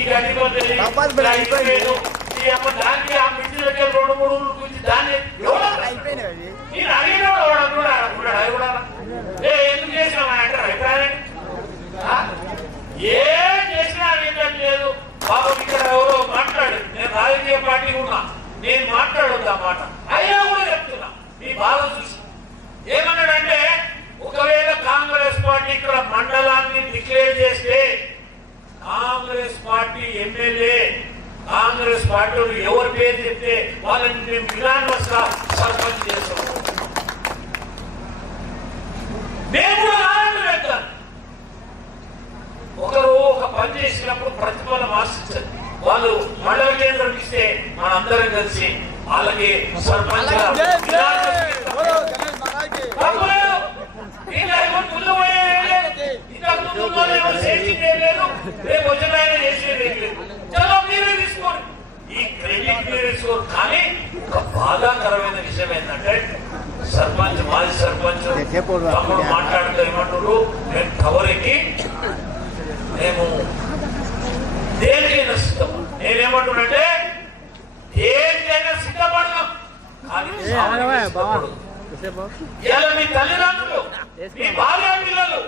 ఈ ఈ దానికి ఆ దగ్గర రెండు మూడు గురించి దాన్ని నేను అనుకున్నాడు అనుకున్నాడు అది కూడా ఏ ఎందుకు చేసినా అంటారు అభిప్రాయం ఏం చేసినా ఏంటంటే లేదు. పాపం ఇక్కడ ఎవరో మాట్లాడు నేను రాజకీయ పార్టీ ఉన్నా. నేను మాట్లాడొద్దు ఆ మాట అయ్యా కూడా చెప్తున్నా మీ బాధ చూసి ఏమన్నాడంటే ఒకవేళ కాంగ్రెస్ పార్టీ ఇక్కడ మండలాన్ని డిక్లేర్ చేస్తే Congress party MLA Congress party వాళ్ళు ఎవరి పేరు చెప్తే వాళ్ళని మేము యునానిమస్గా సర్పంచ్ చేస్తాం. మేము కూడా నారాయణ ఒకరు ఒక పని చేసినప్పుడు ప్రతిఫలం ఆశించదు వాళ్ళు మండల కేంద్రం ఇస్తే మనందరం కలిసి వాళ్ళకి సర్పంచ్గా జై జై unanimous గా బోలో గణేష్ మహారాజ్కి తప్పులేదు. ఇంకా ఎవరు ముందు పోయేది లేదు. ఇంతకు ముందు ఉన్నోళ్ళు ఎవరు చేసింది ఏం లేదు. రేపు వచ్చిన ఆయన చేసేది ఏం లేదు. చలో మీరే తీసుకోండి. ఈ క్రెడిట్ మీరే తీసుకోరు. కానీ ఒక బాధాకరమైన విషయం ఏంటంటే సర్పంచ్ మాజీ సర్పంచ్ తమ్ముడు మాట్లాడుతూ ఏమంటారు నేను కవరికి మేము దేనికైనా సిద్ధం నేనేమంటున్నానంటే దేనికైనా సిద్ధపడదాం కానీ ఇలా మీ తల్లిదండ్రులు మీ భార్య పిల్లలు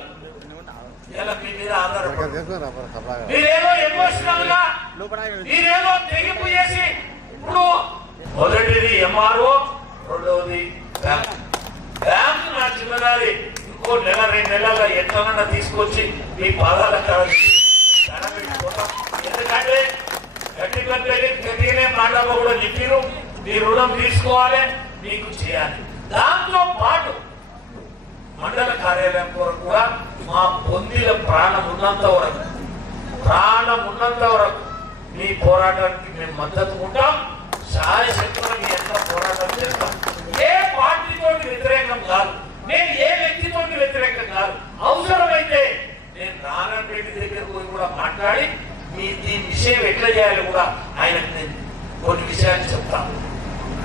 ఇలా మీ మీద ఆధారపడి మీరేదో ఎమోషనల్గా మీరేదో తెగింపు చేసి ఇప్పుడు మొదటిది ఎంఆర్ఓ రెండవది బ్యాంక్. బ్యాంక్ నా చిన్నదారి ఇంకో నెల రెండు నెలల ఎట్లనన్నా తీసుకొచ్చి మీ పాదాల ఎందుకంటే గట్టి గట్టి గట్టిగానే మాటలు కూడా చెప్పారు. మీ రుణం తీసుకోవాలి మీకు చేయాలి. దాంతో పాటు మండల కార్యాలయం కొరకు కూడా మా పొందిల ప్రాణం ఉన్నంత వరకు ప్రాణం ఉన్నంత వరకు మీ పోరాటానికి మేము మద్దతు ఉంటాం. చాలా మీ ఎంత పోరాటం చేస్తాం ఏ పార్టీతో వ్యతిరేకం కాదు. నేను ఏ వ్యక్తితో వ్యతిరేకం కాదు. అవసరమైతే నేను నారాయణ రెడ్డి దగ్గర పోయి కూడా మాట్లాడి మీ దీని విషయం ఎట్లా చేయాలి కూడా ఆయనకు నేను కొన్ని విషయాలు చెప్తాను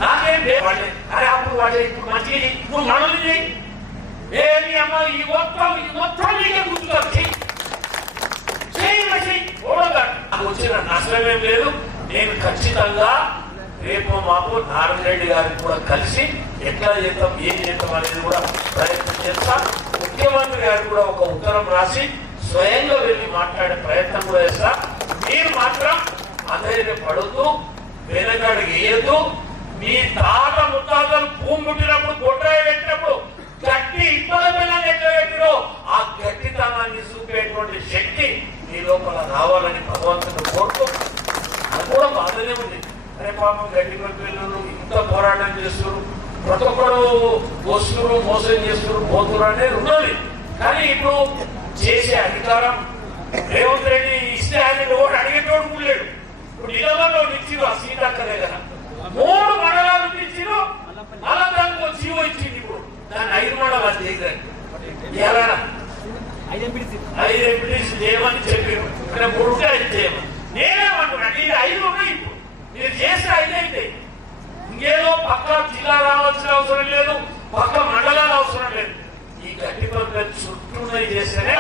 నాకేం వాళ్ళే, అరే అప్పుడు వాడే ఇప్పుడు మంచిగా చెయ్యి. నువ్వు మనల్ని చేయి. ఏమి అమ్మ ఈ మొత్తం ఈ మొత్తం నీకే గుర్తుతారు చెయ్యి ఓడగా మరి నాకు వచ్చిన నష్టమేం లేదు. నేను ఖచ్చితంగా రేపు మాకు నారాయణ రెడ్డి కూడా కలిసి ఎట్లా చేద్దాం ఏం చేద్దాం అనేది కూడా ప్రయత్నం చేస్తా. ముఖ్యమంత్రి గారు కూడా ఒక ఉత్తరం రాసి స్వయంగా వెళ్ళి మాట్లాడే ప్రయత్నం కూడా చేస్తా. మీరు మాత్రం అధైర్యపడద్దు వెనకాడు వేయద్దు. మీ తాత ముత్తాతలు భూమి ముట్టినప్పుడు గొడ్రాయి పెట్టినప్పుడు గట్టి ఇబ్బల పిల్లలు ఎట్లా పెట్టిరో ఆ గట్టితనాన్ని చూపేటువంటి శక్తి మీ లోపల రావాలని అరే పాపం గడ్డి పిల్లలు ఇంత పోరాటం చేస్తున్నారు. ప్రతి ఒక్కరు వస్తున్నారు మోసం చేస్తున్నారు పోతున్నారు అనేది ఉన్నది కానీ ఇప్పుడు చేసే అధికారం రేవంత్ రెడ్డి ఇస్తే ఆయన ఓటు అడిగేటోడు కూడా లేడు. ఇప్పుడు నిలవలో ఇచ్చిరు ఆ సీతక్క దగ్గర మూడు మండలాలు ఇచ్చిరు మళ్ళా దానికి జీవో ఇచ్చింది ఇప్పుడు. దాన్ని ఐదు మండలాలు చేయగలి ఎలా ఐదు ఎంపీటీసీ చేయమని చెప్పారు? ఇక్కడ మూడు అవసరం లేదు పక్క మండలాలు అవసరం లేదు. ఈ గట్టి పక్క చుట్టూ చేస్తేనే